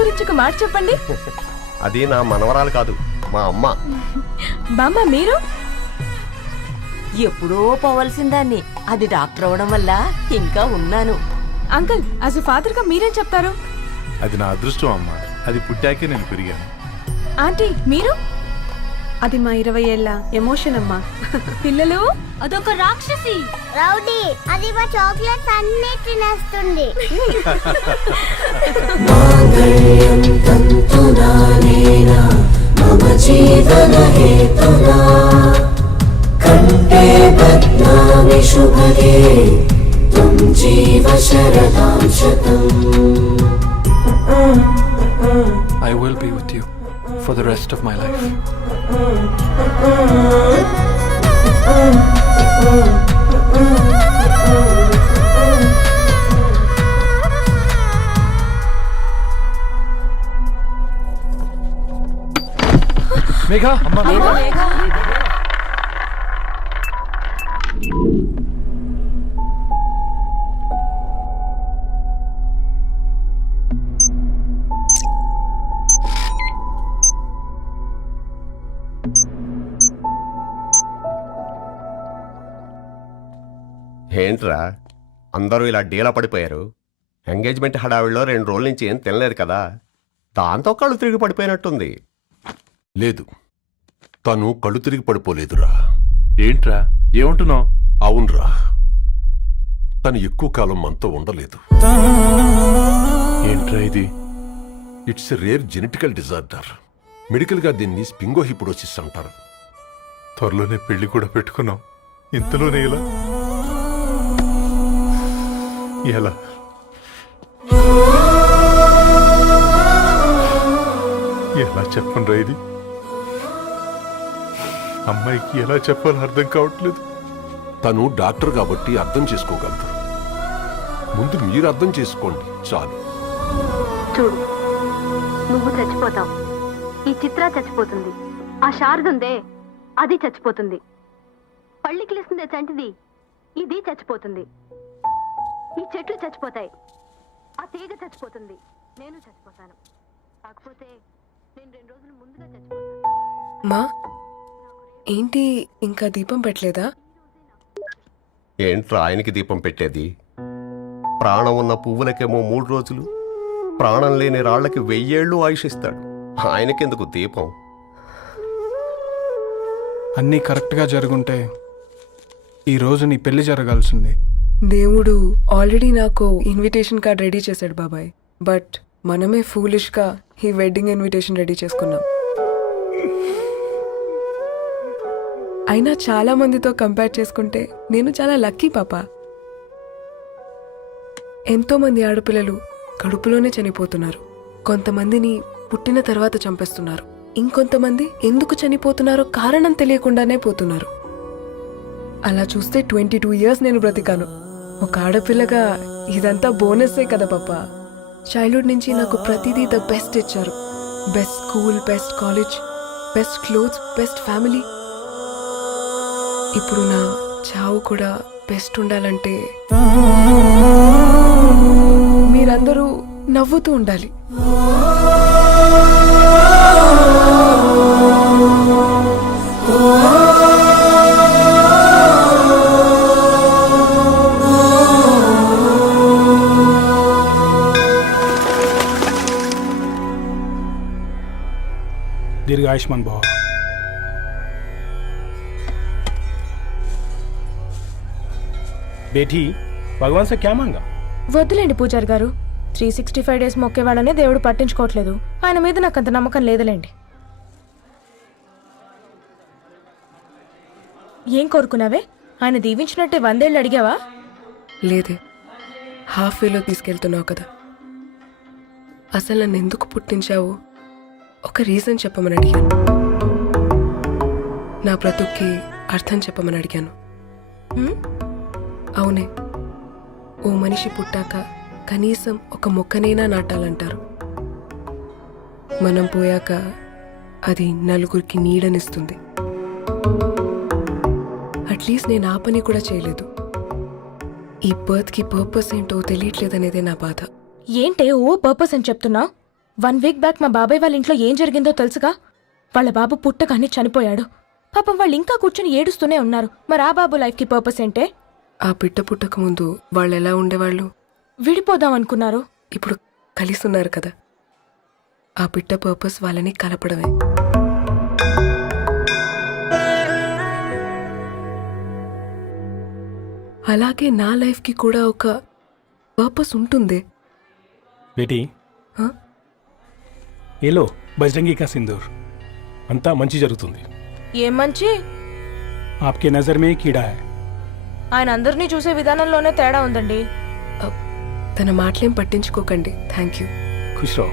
గురించి ఒక మాట చెప్పండి. అది నా మనవరాలు కాదు, మా అమ్మ. బామ్మ మీరు? ఎప్పుడో పోవలసిందాన్ని, అది డాక్టర్ అవడం వల్ల ఇంకా ఉన్నాను. అంకుల్, యాజ్ ఎ ఫాదర్ గా మీరేం చెప్తారు? అది నా అదృష్టం అమ్మా, అది పుట్టాకే నేను పెరిగాను. ఆంటీ మీరు? అది మా 20 ఏళ్ల ఎమోషన్ అమ్మా. పిల్లలు? అదొక రాక్షసి రౌడీ, అది మా చాక్లెట్స్ అన్ని తినేస్తుంది. I will be with you for the rest of my life. Megha, Amma, Megha. ఏంట్రా అందరూ ఇలా డీలా పడిపోయారు? ఎంగేజ్మెంట్ హడావిడిలో 2 రోజుల నుంచి ఏం తినలేదు కదా, దాంతో కళ్ళు తిరిగి పడిపోయినట్టుంది. లేదు, తను కళ్ళు తిరిగి పడిపోలేదురా. ఏంట్రా ఏమంటున్నావు? అవునరా, తను ఎక్కువ కాలం మనతో ఉండలేదు. ఏంట్రా ఇది? It's rare genetical disorder. Medical గా దీన్ని స్పింగోహిపోడోసిస్ అంటారు. త్వరలోనే పెళ్లి కూడా పెట్టుకున్నాం, ఇంతలోనే ఇలా ఎలా? ఎలా చెప్పండ్రా ఇది? అమ్మాయికి ఎలా చెప్పాలో అర్థం కావట్లేదు. తను డాక్టర్ కాబట్టి అర్థం చేసుకోగలరు. ముందు మీరు అర్థం చేసుకోండి చాలు. చూడు, నువ్వు చచ్చిపోతావు, ఈ చిత్ర చచ్చిపోతుంది, ఆ శారదుందే అది చచ్చిపోతుంది, పళ్ళికిలిస్తుందే చంటిది ఇది చచ్చిపోతుంది, ఈ చెట్లు చచ్చిపోతాయి, ఆ తీగ చచ్చిపోతుంది, నేను చచ్చిపోతాను. కాకపోతే నేను 2 రోజులు ముందుగా చచ్చిపోతాను. మా ఏంటి ఇంకా దీపం పెట్టలేదా? ఏంట్రా ఆయనకి దీపం పెట్టేది? ప్రాణం ఉన్న పువ్వులకేమో 3 రోజులు, ప్రాణం లేని రాళ్లకి 1000 ఏళ్ళు ఆయుషిస్తాడు. ఆయనకెందుకు దీపం? అన్నీ కరెక్ట్గా జరుగుంటే ఈరోజు నీ పెళ్లి జరగాల్సింది. దేవుడు ఆల్రెడీ నాకు ఇన్విటేషన్ కార్డ్ రెడీ చేశాడు బాబాయ్. బట్ మనమే ఫూలిష్గా ఈ వెడ్డింగ్ ఇన్విటేషన్ రెడీ చేసుకున్నాం. అయినా చాలా మందితో కంపేర్ చేసుకుంటే నేను చాలా లక్కీ పాప. ఎంతో మంది ఆడపిల్లలు కడుపులోనే చనిపోతున్నారు. కొంతమందిని పుట్టిన తర్వాత చంపేస్తున్నారు. ఇంకొంతమంది ఎందుకు చనిపోతున్నారో కారణం తెలియకుండానే పోతున్నారు. అలా చూస్తే 22 years నేను బ్రతికాను. ఒక ఆడపిల్లగా ఇదంతా బోనస్సే కదా పాప. చైల్డ్హుడ్ నుంచి నాకు ప్రతిదీ ద బెస్ట్ ఇచ్చారు. Best school, best college, best clothes, best family. ఇప్పుడు నా చావు కూడా బెస్ట్ ఉండాలంటే మీరందరూ నవ్వుతూ ఉండాలి. दीर्घ आयुष्मान भव. बेटी, भगवान से क्या मांगा? వద్దులేండి పూజారి గారు, 365 days మొక్కేవాళ్ళనే దేవుడు పట్టించుకోవట్లేదు. ఆయన మీద నాకు అంత నమ్మకం లేదులేండి. ఏం కోరుకున్నావే? ఆయన దీవించినట్టే 100 ఏళ్ళు అడిగావా? లేదే, హాఫ్ వేలో తీసుకెళ్తున్నావు కదా. అసలు నన్ను ఎందుకు పుట్టించావు ఒక రీజన్ చెప్పమని అడిగాను. నా బ్రతుక్కి అర్థం చెప్పమని అడిగాను. అవునే, ఓ మనిషి పుట్టాక కనీసం ఒక మొక్కనైనా నాటాలంటారు. మనం పోయాక అది నలుగురికి నీడనిస్తుంది. అట్లీస్ట్ నేను ఆ పని కూడా చేయలేదు. ఈ బర్త్కి పర్పస్ ఏంటో తెలియట్లేదనేదే నా బాధ. ఏంటే ఓ పర్పస్ అని చెప్తున్నా? 1 వీక్ బ్యాక్ మా బాబాయ్ వాళ్ళ ఇంట్లో ఏం జరిగిందో తెలుసుగా? వాళ్ళ బాబు పుట్టగానే చనిపోయాడు. పాపం వాళ్ళు ఇంకా కూర్చొని ఏడుస్తూనే ఉన్నారు. మరి ఆ బాబు లైఫ్కి పర్పస్ ఏంటే? ఆ బిడ్డ పుట్టక ముందు వాళ్ళు ఎలా ఉండేవాళ్ళు? విడిపోదాం అనుకున్నారు. ఇప్పుడు కలిసి ఉన్నారు కదా. ఆ బిడ్డ పర్పస్ వాళ్ళని కలపడమే. అలాగే నా లైఫ్కి కూడా ఒక పర్పస్ ఉంటుంది. बेटी हाँ? ये लो बजरंगी का सिंदूर अंता मंची जరుగుతుంది. ఏం మంచి? आपके नजर में कीड़ा है. ఆయన అందరినీ చూసే విధానంలోనే తేడా ఉందండి. తన మాటలేం పట్టించుకోకండి. Thank you. खुश रहो.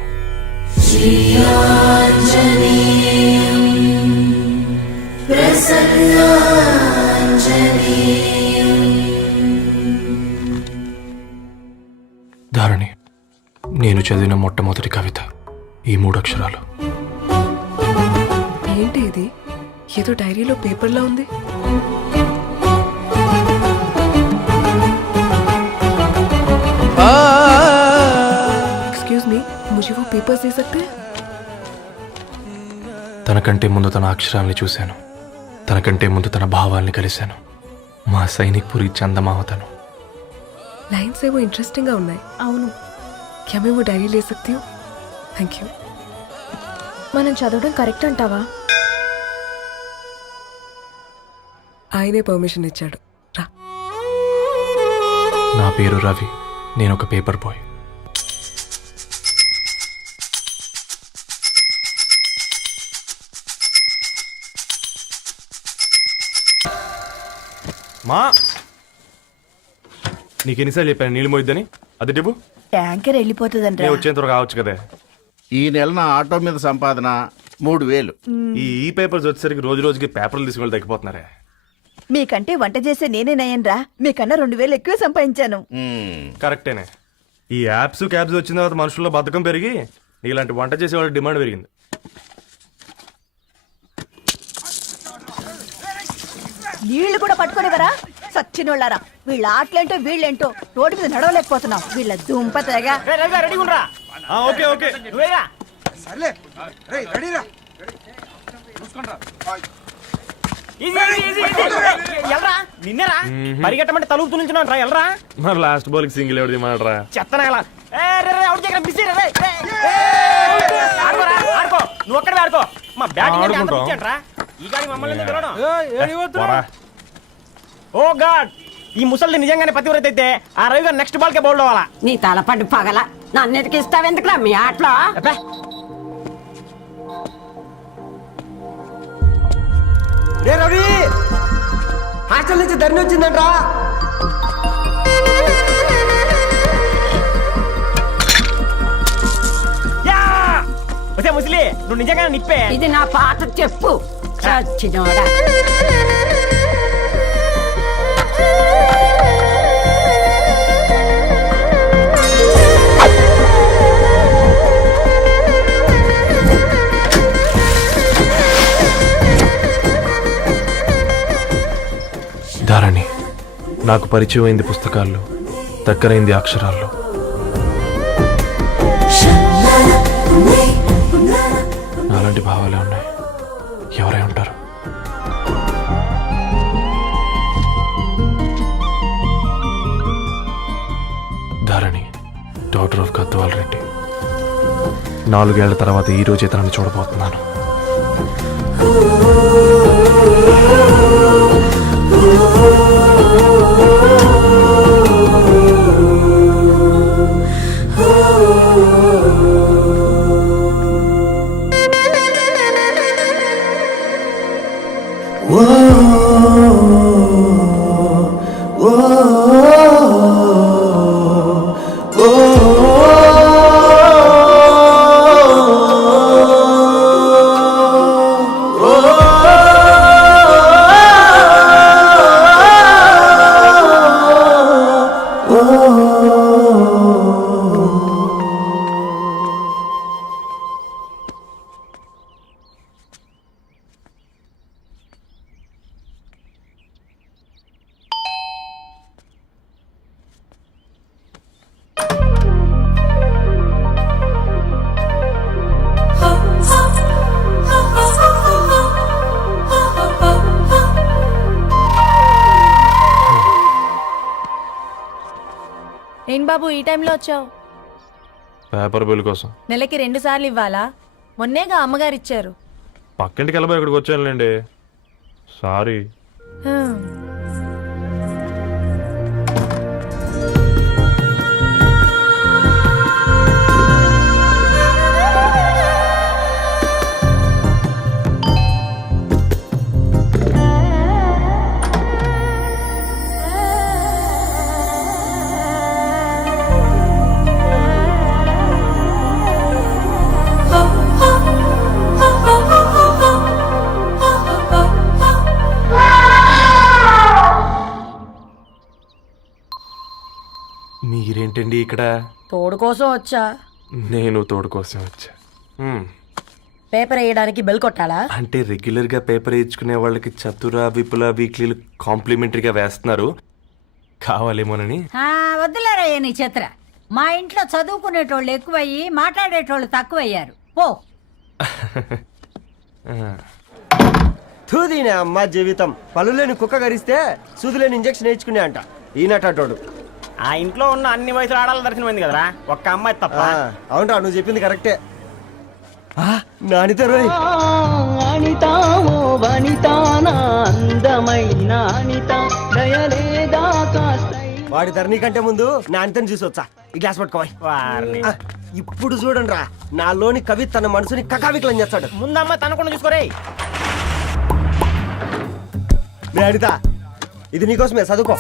ధారణి, నేను చదివిన మొట్టమొదటి కవిత ఈ 3 అక్షరాలు. ఏంటి ఇది? ఏదో డైరీలో పేపర్లా ఉంది. एक्सक्यूज मी, मुझे वो पेपर्स दे सकते हैं? తనకంటే ముందు తన అక్షరాల్ని చూశాను, తనకంటే ముందు తన భావాల్ని కలిశాను. మా సైనిక్ పురి చందమావతను. लाइन्स है वो इंटरेस्टिंग గా ఉన్నాయి. అవును, क्या मैं वो डायरी ले सकती हूँ? Thank you. మనం చదవడం కరెక్ట్ అంటావా? ఆయనే పర్మిషన్ ఇచ్చాడు. రా. నా పేరు రవి, నేను ఒక పేపర్ బాయ్. మా నీకెన్నిసార్లు చెప్పాను నీళ్ళు మోయిద్దని? అది డిపు ట్యాంకర్ వెళ్ళిపోతుందంట. నేను వచ్చేంత వరకు కావచ్చు కదా. ఈ నెల నా ఆటో మీద సంపాదన 3000. ఈ పేపర్స్ వచ్చేసరికి రోజు రోజుకి పేపర్లు తీసుకుని తగ్గిపోతున్నారే. మీకంటే వంట చేసే నేనే నయ్యన్రా. మీకన్నా 2000 ఎక్కువ సంపాదించాను. కరెక్టేనే. ఈ యాప్స్ క్యాబ్స్ వచ్చిన తర్వాత మనుషుల్లో బద్ధకం పెరిగి ఇలాంటి వంట చేసే వాళ్ళ డిమాండ్ పెరిగింది. నీళ్లు కూడా పట్టుకునేవరా సచ్చినోళ్ళారా. వీళ్ళ ఆటలేంటో వీళ్ళేంటో రోడ్డు మీద నడవలేకపోతున్నాం. వీళ్ళ దుంప తెగ. ఓకే ఓకే నిన్నరా పరిగెట్టమంటే తలుపు నుంచి ఎల్రా. మరి లాస్ట్ బాల్ కి సింగిల్ ఎవరిది మాట్రా చెత్తనా నువ్వు ఒక్కడే ఆడుకో. మా బ్యాటింగ్ ఈ గాడి మమ్మల్ని పిలవడం. ఓ గాడ్, ఈ ముసలి నిజంగానే పతివ్రత అయితే ఆ రవి గారు నెక్స్ట్ బాల్ కే బౌల్డ్ అవ్వాలా. నీ తలపడి పగల నన్నిటికి ఇస్తావెందుకురా మీ ఆటలో? రే రవి, హాస్టల్ నుంచి ధరణి వచ్చిందంట్రా. ముసలి నువ్వు నిజంగా నిప్పే. ఇది నా పాట చెప్పు చచ్చినోడా. ధారణి, నాకు పరిచయం అయింది పుస్తకాల్లో, దగ్గరైంది అక్షరాల్లో. నాలాంటి భావాలే ఉన్నాయి. ఎవరై ఉంటారు? Dharani, doctor of Gadwal Reddy. 4 ఏళ్ల తర్వాత ఈ రోజే తనని చూడబోతున్నాను. ఓ ఏం బాబు ఈ టైంలో వచ్చావు? పేపర్ బిల్ కోసం. నెలకి 2 సార్లు ఇవ్వాలా? మొన్నేగా అమ్మగారు ఇచ్చారు. పక్కింటికి వెళ్ళబోయి ఇక్కడికి వచ్చానులేండి. సారీ. మీరేంటండి ఇక్కడ? తోడు కోసం వచ్చా. నేను తోడు కోసం వచ్చా. పేపర్ వేయడానికి బెల్ కొట్టాలా? అంటే రెగ్యులర్గా పేపర్ వేయించుకునే వాళ్ళకి చతుర విపుల వీక్లీలు కాంప్లిమెంటరీగా వేస్తున్నారు, కావాలేమోనని. వద్దులేరా నీ చిత్ర. మా ఇంట్లో చదువుకునేటోళ్ళు ఎక్కువయ్యి మాట్లాడేటోళ్ళు తక్కువయ్యారు. పో. తూదీనే అమ్మ జీవితం. పలులేని కుక్క గరిస్తే సూదులేని ఇంజక్షన్ వేయించుకునే అంట ఈనటోడు. ఆ ఇంట్లో ఉన్న అన్ని వయసుల ఆడాల దర్శనమైంది కదరా, ఒక్క అమ్మాయి తప్ప. అవునరా, నువ్వు చెప్పింది కరెక్టే. నానిత రోయ్, వాడి ధరణి కంటే ముందు నానితని చూసి వచ్చా. ఈ గ్లాస్ పట్టుకోవాలి. ఇప్పుడు చూడండి రా, నాలోని కవి తన మనసుని కకావికలం చేస్తాడు. ముందమ్మ తనకుండా చూసుకోరే. నానిత, ఇది నీకోసమే, చదువుకో.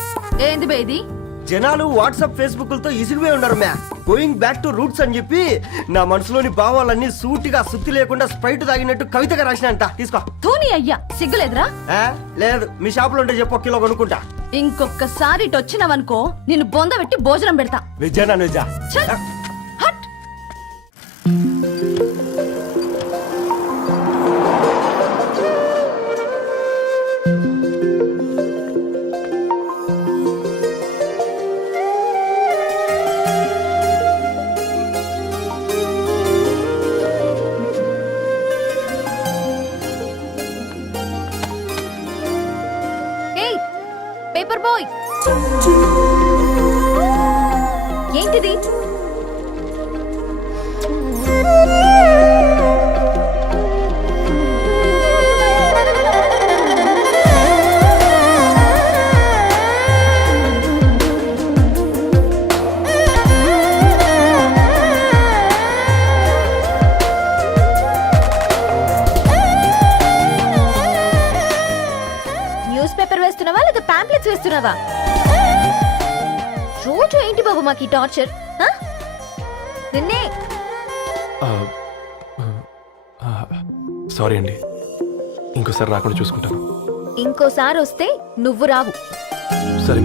ఏంది బేది? జనాలు వాట్సాప్ ఫేస్బుక్ లతో ఇసిగిపోయి ఉన్నారు మ్యా. గోయింగ్ బ్యాక్ టు రూట్స్ అని చెప్పి నా మనసులోని భావాలన్నీ సూటిగా సుత్తి లేకుండా స్ప్రైట్ తాగినట్టు కవితగా రాసినంట. తీసుకో. తూని అయ్యా, సిగ్గులేదురా? లేదు, మీ షాప్ లో ఉంటే చెప్పు, 1 కిలో కొనుక్కుంటా. ఇంకొకసారి ఇటు వచ్చినావనుకో నిన్ను బొంద పెట్టి భోజనం పెడతా. వెజ్జా నాన్ వెజ్జా? హట్. పేపర్ బాయ్, ఏంటిది? న్యూస్ పేపర్ వేస్తున్నావా లేదా పాంప్లెట్స్ వేస్తున్నావా? రోజు ఏంటి బాబు మాకు ఈ టార్చర్? నిన్నే. సారీ అండి, ఇంకోసారి రాకుండా చూసుకుంటాను. ఇంకోసారి వస్తే నువ్వు రావు. సరే.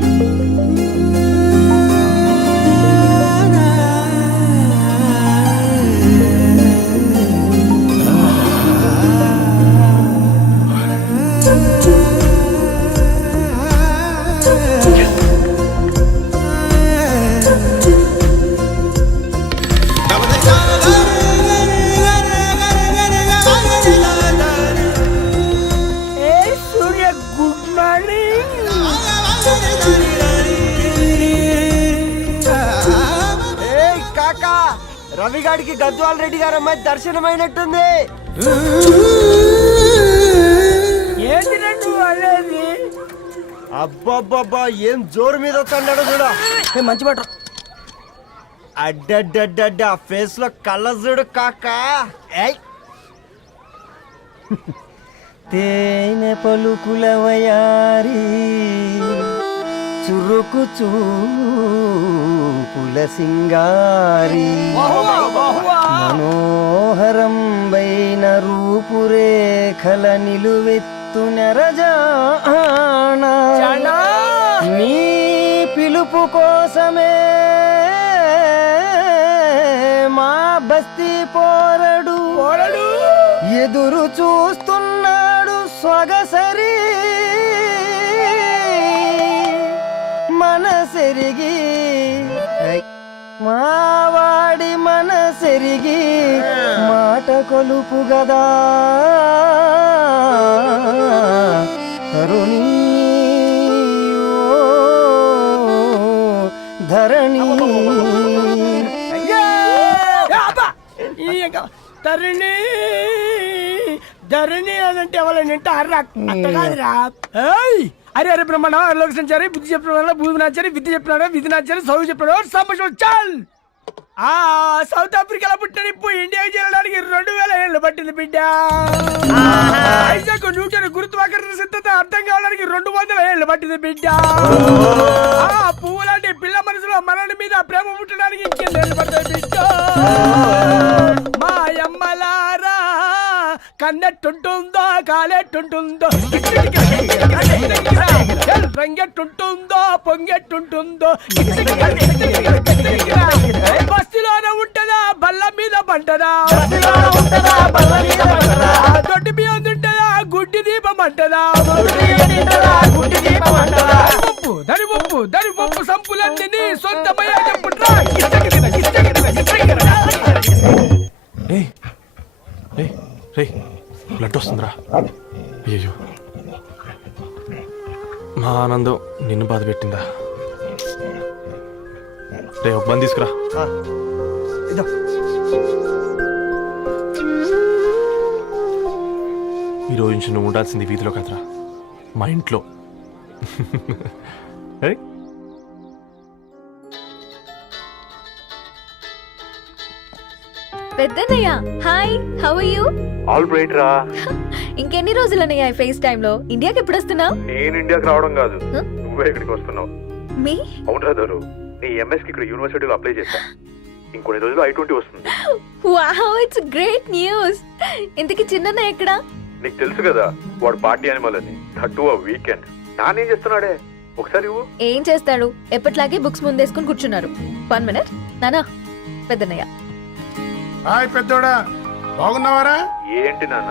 రవిగాడికి గద్వాల్ రెడ్డి గారు అమ్మాయి దర్శనమైనట్టుంది. అబ్బబ్బబ్బా, ఏం జోరు మీద వస్తున్నాడో చూడు. మంచి బట్ట. అడ్డడ్డడ్డ ఫేస్ లో కళ్ళ చూడు కాకా. తేనె పలుకుల వయారి చురుకు చూపుల సింగారి మనోహరం వైన రూపురేఖల నిలువెత్తు నెరజానా నీ పిలుపు కోసమే మా బస్తీ పోరడు ఎదురు చూస్తున్నాడు సొగసరి మనసెరిగి మావాడి మనసెరిగి మాట కొలుపు గదా తరుణీ ధరణి తరుణి ధరణి అనంటే ఎవరైనా అర్రా అట్ట కాదురా. ఏయ్! అరే అరే బ్రహ్మణ లోక సంచారి బుద్ధి చెప్పిన భూమినాచారి విద్య చెప్పినాడు విధినాచారి చదువు చెప్పినాడు సంభాషణ చాల్. ఆ సౌత్ ఆఫ్రికాలో పుట్టిన ఇప్పుడు ఇండియాకి చేరడానికి 2000 ఏళ్ళు పట్టింది బిడ్డ. ఐజాక్ న్యూటన్ గురుత్వాకర్షణ సిద్ధత అర్థం కావడానికి 200 ఏళ్ళు పట్టింది బిడ్డ. ఆ పువ్వు లాంటి పిల్ల మనసులో మనని మీద ప్రేమ పుట్టడానికి ఇంకేళ్ళు పడుతుంది బిడ్డ. మా అమ్మలారా కన్నెట్టుంటుందో కాలెట్టుంటుందో రంగెట్టుంటుందో పొంగెట్టుంటుందో బస్సులోనే ఉంటదా బల్ల మీద పంటదా దొడ్డి బియ్యం తింటదా గుడ్డి దీపం అంటదా దరి పప్పు సంపులన్నీ సొంతమయ్యా చెప్పుట్రా. బ్లడ్ వస్తుందిరా. అయ్యో మా ఆనందం నిన్ను బాధ పెట్టిందా? రే ఒక బంద్ తీసుకురా. ఈ రోజు నుంచి నువ్వు ఉండాల్సింది వీధిలో కదరా, మా ఇంట్లో. ఏయ్, పెద్దన్నయ్య hi, how are you? All right రా. ఇంకెన్ని రోజులన్నయ్య ఫేస్ టైమ్ లో? ఇండియాకి ఎప్పుడు వస్తున్నావు? నేను ఇండియాకి రావడం కాదు, నువ్వే ఇక్కడికి వస్తున్నావు. మీ అవునరా దొరు, నీ ఎంఎస్ కి ఇక్కడ యూనివర్సిటీలో అప్లై చేశా. ఇంకొన్ని రోజులు I-20 వస్తుంది. Wow, it's great news. ఇంతకి చిన్నన్నయ్య ఎక్కడా? నీకు తెలుసు కదా వాడు పార్టీ అనిమల్ అని, థర్టూ వీకెండ్. నానేం చేస్తున్నాడే ఒకసారి ఇవ్వు. ఏం చేస్తాడు, ఎప్పటిలాగే బుక్స్ ముందేసుకుని కూర్చున్నారు. 1 minute నానా. పెద్దన్నయ్య హాయ్ పెద్దోడా, బాగున్నావారా? ఏంటి నాన్న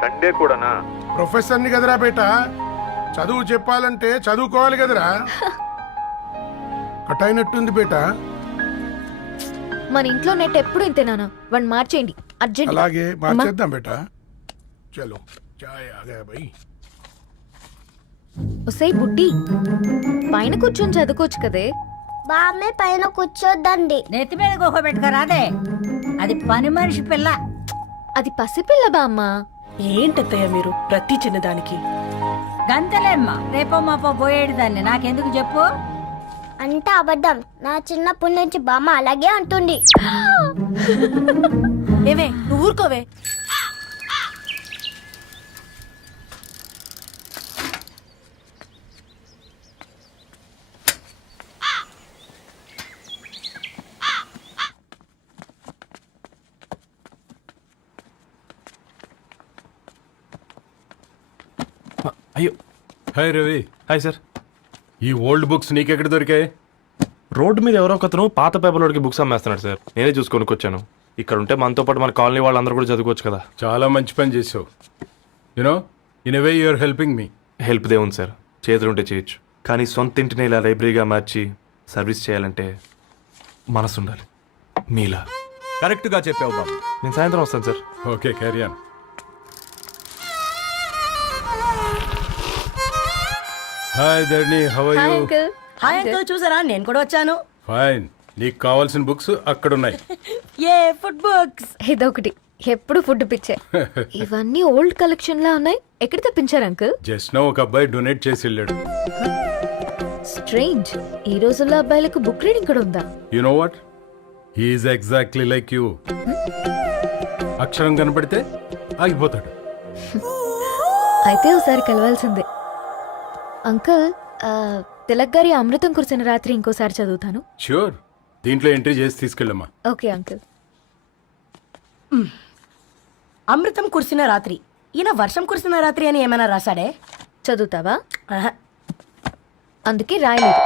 సండే కూడానా? ప్రొఫెసర్ని కదరా బేట, చదువు చెప్పాలంటే చదువుకోవాలి కదరా. కట్ అయినట్టుంది బేట. మన ఇంట్లో నెట్ ఎప్పుడు ఇంతే నానా. వన్ మార్చేయండి అర్జెంట్. అలాగే మార్చేద్దాం బేట. చలో చాయ్ ఆగా భయ్. ఒసై బుడ్డి, పైన కూర్చొని చదువుకోవచ్చు కదే. బామ్మే పైన కూర్చోద్దండి. నెత్తి మీద గుహ పెట్టుకోరాదే, అది పని మనిషి పిల్ల. అది పసిపిల్ల బామ్మ. ఏంటత్తయ్య మీరు ప్రతి చిన్నదానికి? గంతలేమ్మా, రేపో మాపో పోయేడు దాన్ని నాకెందుకు చెప్పు. అంటే అబద్ధం. నా చిన్నప్పటి నుంచి బామ్మ అలాగే అంటుంది. ఏవే నువ్వు ఊరుకోవే. అయ్యో హాయ్ రవి. Hi sir. ఈ ఓల్డ్ బుక్స్ నీకెక్కడ దొరికాయి? రోడ్డు మీద ఎవరో ఒకతను పాత పేపర్లోకి బుక్స్ అమ్మేస్తున్నాడు సార్. నేనే చూసుకొని వచ్చాను. ఇక్కడ ఉంటే మనతో పాటు మన కాలనీ వాళ్ళందరూ కూడా చదువుకోవచ్చు కదా. చాలా మంచి పని చేసావు. You know in a way you are helping me. Help దేవుంది సార్, చేతులుంటే చేయొచ్చు. కానీ సొంత ఇంటిని ఇలా లైబ్రరీగా మార్చి సర్వీస్ చేయాలంటే మనసు ఉండాలి మీలా. కరెక్ట్గా చెప్పావు బాబు. నేను సాయంత్రం వస్తాను sir. Okay carry on. Hi Dharani, how are hi you? Uncle. Hi uncle, చూసారా నేను కూడా వచ్చాను. ఫైన్. నీకు కావాల్సిన బుక్స్ అక్కడ ఉన్నాయి. ఏ ఫుడ్ బుక్స్? ఇదొకటి, ఎప్పుడు ఫుడ్ పిచ్చే. ఇవన్నీ ఓల్డ్ కలెక్షన్ లా ఉన్నాయి. ఎక్కడ తెప్పించారు అంకుల్? జస్ట్ నో ఒక అబ్బాయి డొనేట్ చేసి వెళ్ళాడు. స్ట్రేంజ్, ఈ రోజుల్లో అబ్బాయిలకు బుక్ రీడింగ్ కూడా ఉందా? You know what, he is exactly like you. అక్షరం కనపడితే ఆగిపోతాడు. అయితే ఒకసారి కలవాల్సిందే. అంకుల్, తిలక్ గారి అమృతం కురిసిన రాత్రి ఇంకోసారి చదువుతాను. ష్యూర్, దీంట్లో ఎంట్రీ చేసి తీసుకెళ్ళమ్మా. Okay uncle. అమృతం కురిసిన రాత్రి, ఈయన వర్షం కురిసిన రాత్రి అని ఏమైనా రాశాడే? చదువుతావా? ఆహా. అందుకే రాయలేదు.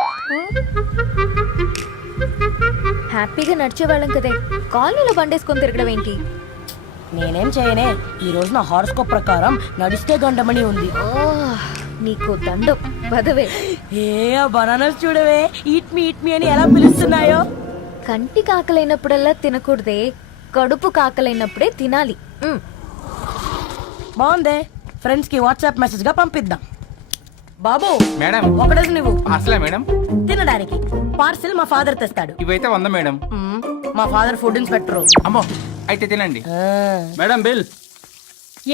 హ్యాపీగా నడిచేవాళ్ళం కదే, కాలనీలో బండేసుకొని తిరగడం ఏంటి? నేనేం చేయనే, ఈ రోజు నా హారోస్కోప్ ప్రకారం నడిస్తే గండమణి ఉంది. నీకు దండం పదవే. ఏ బనానాస్ చూడవే, ఈట్ మీ అని ఎలా పిలుస్తున్నాయో. కంటి కాకలైనప్పుడల్లా తినకూడదే, కడుపు కాకలైనప్పుడే తినాలి. బాగుందే, ఫ్రెండ్స్ కి వాట్సాప్ మెసేజ్ గా పంపిద్దాం. బాబు మేడం ఒకడేసి నువ్వు అసలే మేడం తినడా? తినడానికి. పార్సిల్ మా ఫాదర్ తెస్తాడు. ఇవైతే 100 మేడం. మా ఫాదర్ ఫుడ్ ఇన్స్పెక్టర్. అమ్మో అయితే తినండి. Madam bill.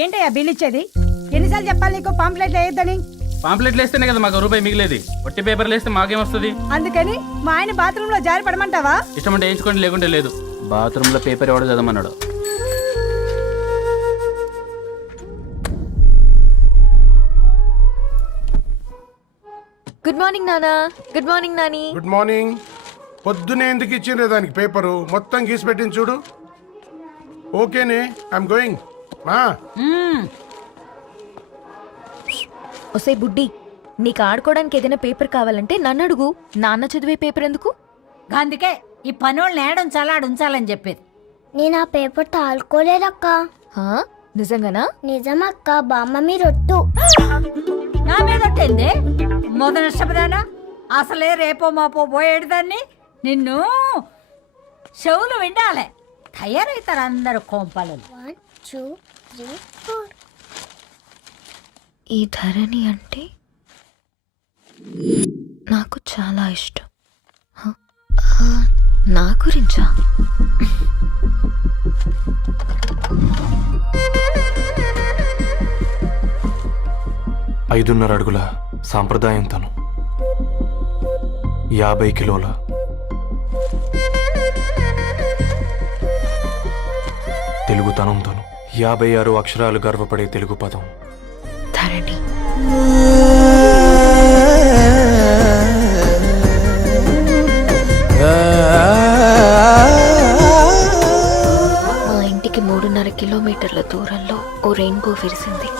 ఏంటయ్యా బిల్ ఇచ్చేది? ఎన్నిసార్లు చెప్పాలి నీకు పాంప్లెట్ వేయొద్దని? పాంప్లెట్లు వేస్తేనే కదా మాకు రూపాయి మిగిలేది. ఒట్టి పేపర్లు వేస్తే మాకేమొస్తుంది? అందుకని మా ఆయన బాత్రూమ్ లో జారి పడమంటావా? ఇష్టమంటే వేయించుకోండి, లేకుంటే లేదు. బాత్రూమ్ లో పేపర్ ఎవడో చదవమన్నాడు. గుడ్ మార్నింగ్ నానా. Good morning Nani. Good morning. పొద్దునే ఎందుకు ఇచ్చిండ్రే దానికి పేపరు? మొత్తం గీసి పెట్టింది చూడు. ఓకేనే, ఐఎమ్ గోయింగ్. మా ఒసే బుడ్డి, నీకు ఆడుకోవడానికి ఏదైనా పేపర్ కావాలంటే నన్ను అడుగు. నాన్న చదివే పేపర్ ఎందుకు? అందుకే ఈ పనోళ్ళని ఏడుంచాలా ఉంచాలని చెప్పేది. నేను ఆ పేపర్ తాలుకోలేదక్క. హా? నిజంగానా? నిజమక్క, బామ్మ మీరొట్టు. నా మీద ఒట్టేంది? మొదటి నష్టపదానా? అసలే రేపో మాపో పోయేడు దాన్ని. నిన్ను చెవులు విండాలే. తయారవుతారు అందరు కోంపాలు. 1 2 3 4. ఈ ధరణి అంటే నాకు చాలా ఇష్టం. హ? నా గురించా? 5.5 అడుగుల సాంప్రదాయం తను, 50 కిలోల తెలుగుతనం తను, 56 అక్షరాలు గర్వపడే తెలుగు పదం ధరణి. మా ఇంటికి 3.5 కిలోమీటర్ల దూరంలో ఓ రెయిన్బో విరిసింది.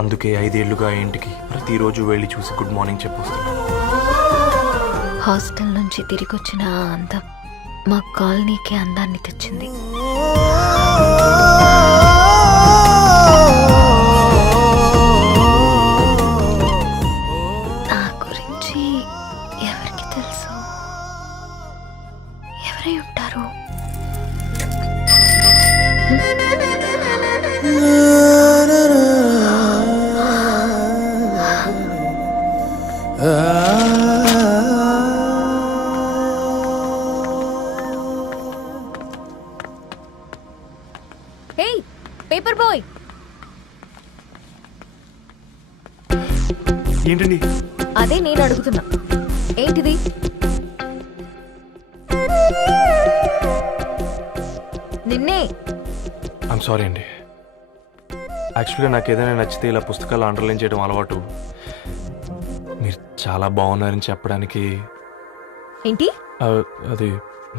అందుకే 5 ఏళ్లుగా ఇంటికి ప్రతిరోజు వెళ్ళి చూసి గుడ్ మార్నింగ్ చెప్పొస్తున్నాను. హాస్టల్ నుంచి తిరిగొచ్చిన ఆ అందం మా కాలనీకి అందాన్ని తెచ్చింది. నా గురించి ఎవరికి తెలుసు? ఎవరై ఉంటారు? హే పేపర్ బాయ్, ఏంటండి? అదే నేను అడుగుతున్నా. ఏంటిది? నిన్నే. ఐమ్ సారీ అండి. యాక్చువల్గా నాకు ఏదైనా నచ్చితే ఇలా పుస్తకాలు అండర్లైన్ చేయడం అలవాటు. మీరు చాలా బాగున్నారని చెప్పడానికి ఏంటి? అది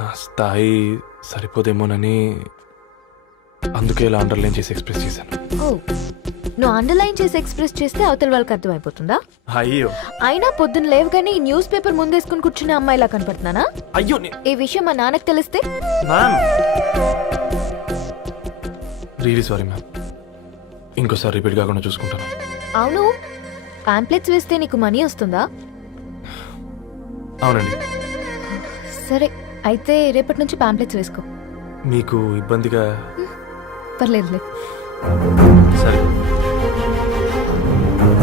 నా స్థాయి సరిపోదేమోనని అందుకే ఇలా అండర్లైన్ చేసి ఎక్స్ప్రెస్ చేశాను. ఓ, నువ్వు అండర్లైన్ చేసి ఎక్స్ప్రెస్ చేస్తే అవతల వాళ్ళకి అర్థమైపోతుందా? అయ్యో అయినా పొద్దున్న లేవగానే ఈ న్యూస్ పేపర్ ముందేసుకుని కూర్చునే అమ్మాయిలా కనపడుతున్నానా? అయ్యో ఈ విషయం మా నాన్నకు తెలిస్తే? Ma'am really sorry ma'am. ఇంకోసారి రిపీట్ కాకుండా చూసుకుంటాను. అవును, పాంప్లెట్స్ వేస్తే నీకు మనీ వస్తుందా? అవునండి. సరే, అయితే రేపటి నుంచి పాంప్లెట్స్ వేసుకో. మీకు ఇబ్బందిగా? పర్లేదులే. సరే.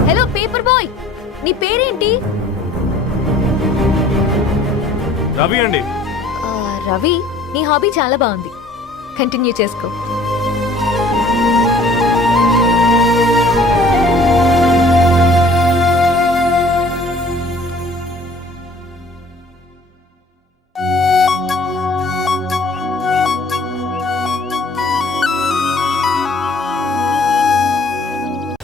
హలో పేపర్ బాయ్, నీ పేరేంటి? రవి అండి. రవి, నీ హాబీ చాలా బాగుంది, కంటిన్యూ చేసుకో.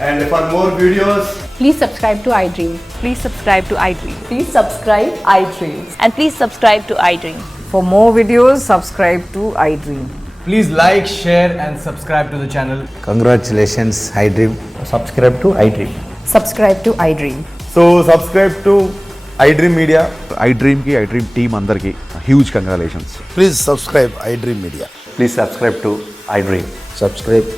And for more videos, Please subscribe to iDream. Please subscribe to iDream. Please subscribe iDream. And please subscribe to iDream. For more videos, subscribe to iDream. Please like, share and subscribe to the channel. Congratulations, iDream. Subscribe to iDream. Subscribe to iDream. so subscribe to iDream Media. iDream ki iDream team andarki huge congratulations. Please subscribe iDream media. Please subscribe to iDream. Subscribe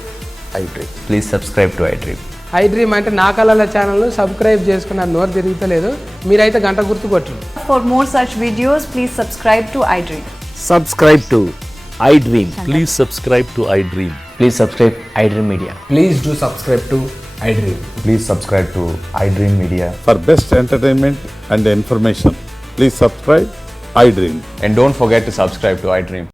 iDream. Please subscribe to iDream. iDream అంటే నా కళల channel subscribe చేసుకున్న నోరు తిరుగుతలేదు. మీరైతే గంట గుర్తు కొట్టండి. For more such videos, please subscribe to iDream. Subscribe to iDream. Please subscribe to iDream. Please subscribe iDream Media. Please do subscribe to Please subscribe to iDream Media. For best entertainment and information, please subscribe iDream. And don't forget to subscribe to iDream.